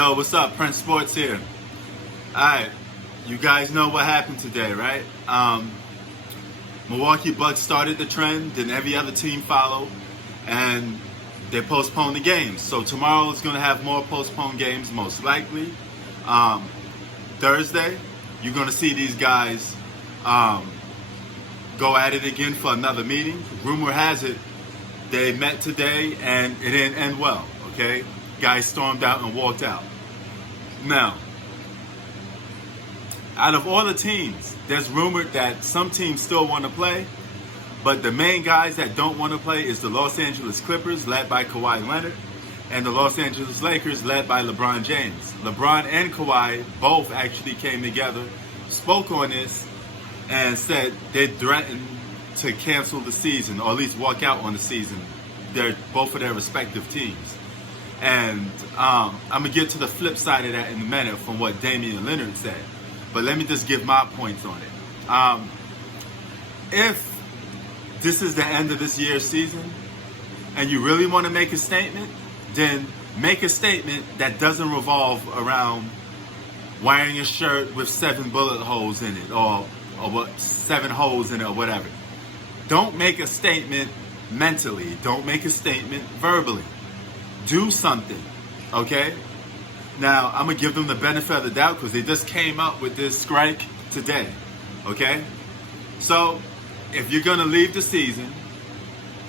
Yo, what's up? Prince Sports here. Alright, you guys know what happened today, right? Milwaukee Bucks started the trend, then every other team followed, and they postponed the games. So tomorrow is going to have more postponed games, most likely. Thursday, you're going to see these guys go at it again for another meeting. Rumor has it they met today and it didn't end well, okay? Guys stormed out and walked out. Now, out of all the teams, there's rumored that some teams still want to play, but the main guys that don't want to play is the Los Angeles Clippers, led by Kawhi Leonard, and the Los Angeles Lakers, led by LeBron James. LeBron and Kawhi both actually came together, spoke on this, and said they threatened to cancel the season, or at least walk out on the season. They're both of their respective teams. And I'm going to get to the flip side of that in a minute from what Damian Lillard said. But let me just give my points on it. If this is the end of this year's season and you really want to make a statement, then make a statement that doesn't revolve around wearing a shirt with 7 bullet holes in it or 7 holes in it or whatever. Don't make a statement mentally. Don't make a statement verbally. Do something, okay? Now, I'm going to give them the benefit of the doubt because they just came up with this strike today, okay? So, if you're going to leave the season,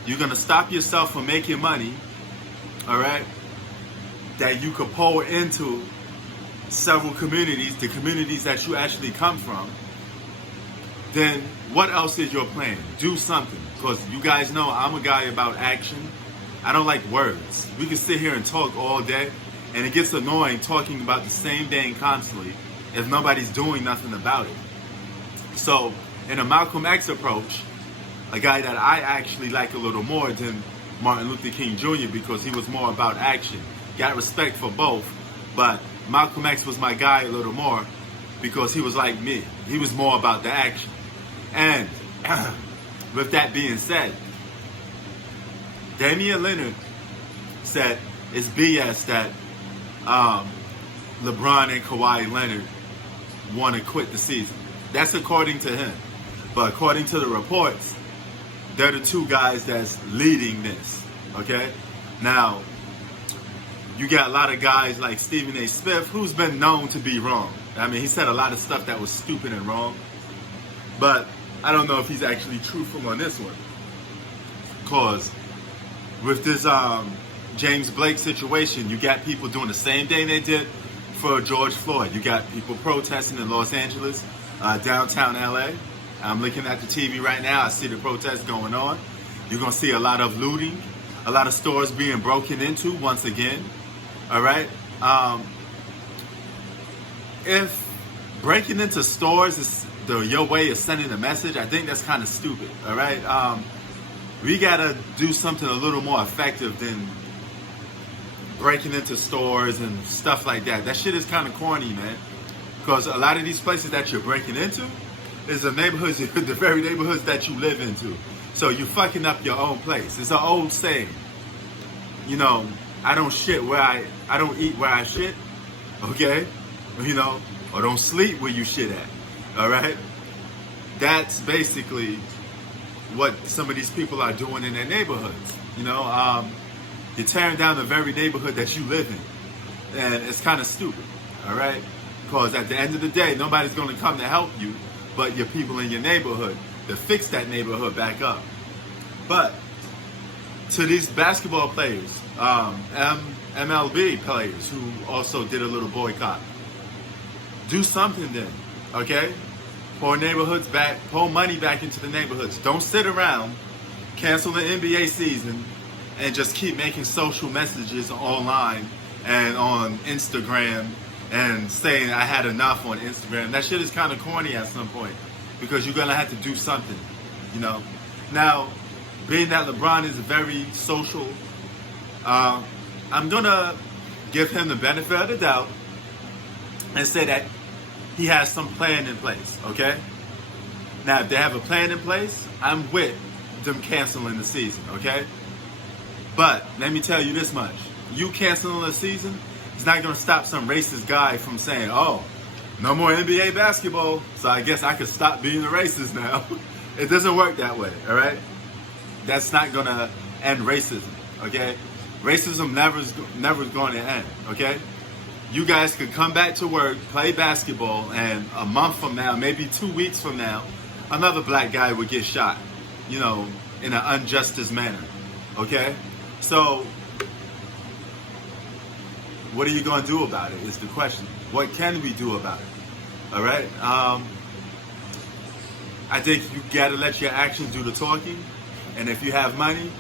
you're going to stop yourself from making money, all right, that you could pour into several communities, the communities that you actually come from, then what else is your plan? Do something. Because you guys know I'm a guy about action. I don't like words. We can sit here and talk all day, and it gets annoying talking about the same thing constantly if nobody's doing nothing about it. So, in a Malcolm X approach, a guy that I actually like a little more than Martin Luther King Jr. because he was more about action. Got respect for both, but Malcolm X was my guy a little more because he was like me. He was more about the action. And with that being said, Damian Lillard said it's BS that LeBron and Kawhi Leonard want to quit the season. That's according to him. But according to the reports, they're the two guys that's leading this, okay? Now, you got a lot of guys like Stephen A. Smith, who's been known to be wrong. I mean, he said a lot of stuff that was stupid and wrong. But I don't know if he's actually truthful on this one. Because with this James Blake situation, you got people doing the same thing they did for George Floyd. You got people protesting in Los Angeles, downtown LA. I'm looking at the TV right now. I see the protests going on. You're going to see a lot of looting, a lot of stores being broken into once again. All right? If breaking into stores is your way of sending a message, I think that's kind of stupid. All right? We got to do something a little more effective than breaking into stores and stuff like that. That shit is kind of corny, man. Because a lot of these places that you're breaking into is the neighborhoods, the very neighborhoods that you live into. So you're fucking up your own place. It's an old saying. You know, I don't eat where I shit. Okay? You know, or don't sleep where you shit at. All right? That's basically what some of these people are doing in their neighborhoods. You know, you're tearing down the very neighborhood that you live in. And it's kind of stupid. All right? Because at the end of the day, nobody's going to come to help you but your people in your neighborhood to fix that neighborhood back up. But to these basketball players, MLB players who also did a little boycott, do something then, okay? Pour money back into the neighborhoods. Don't sit around, cancel the NBA season, and just keep making social messages online and on Instagram and saying I had enough on Instagram. That shit is kind of corny at some point because you're going to have to do something, you know. Now, being that LeBron is very social, I'm going to give him the benefit of the doubt and say that he has some plan in place, okay? Now, if they have a plan in place, I'm with them canceling the season, okay? But let me tell you this much. You canceling the season It's not going to stop some racist guy from saying, oh, no more NBA basketball, so I guess I could stop being a racist now. It doesn't work that way, all right? That's not going to end racism, okay? Racism never going to end, okay? You guys could come back to work, play basketball, and a month from now, maybe 2 weeks from now, another black guy would get shot, you know, in an unjustice manner, okay? So, what are you going to do about it is the question. What can we do about it? All right? I think you got to let your actions do the talking. And if you have money,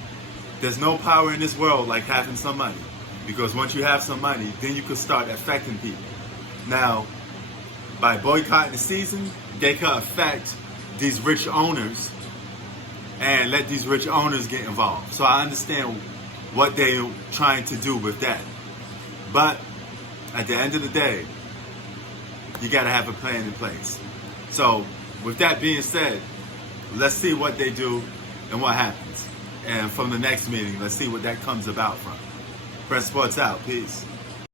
there's no power in this world like having some money. Because once you have some money, then you can start affecting people. Now, by boycotting the season, they can affect these rich owners and let these rich owners get involved. So I understand what they're trying to do with that. But at the end of the day, you got to have a plan in place. So with that being said, let's see what they do and what happens. And from the next meeting, let's see what that comes about from. Press Sports out. Peace.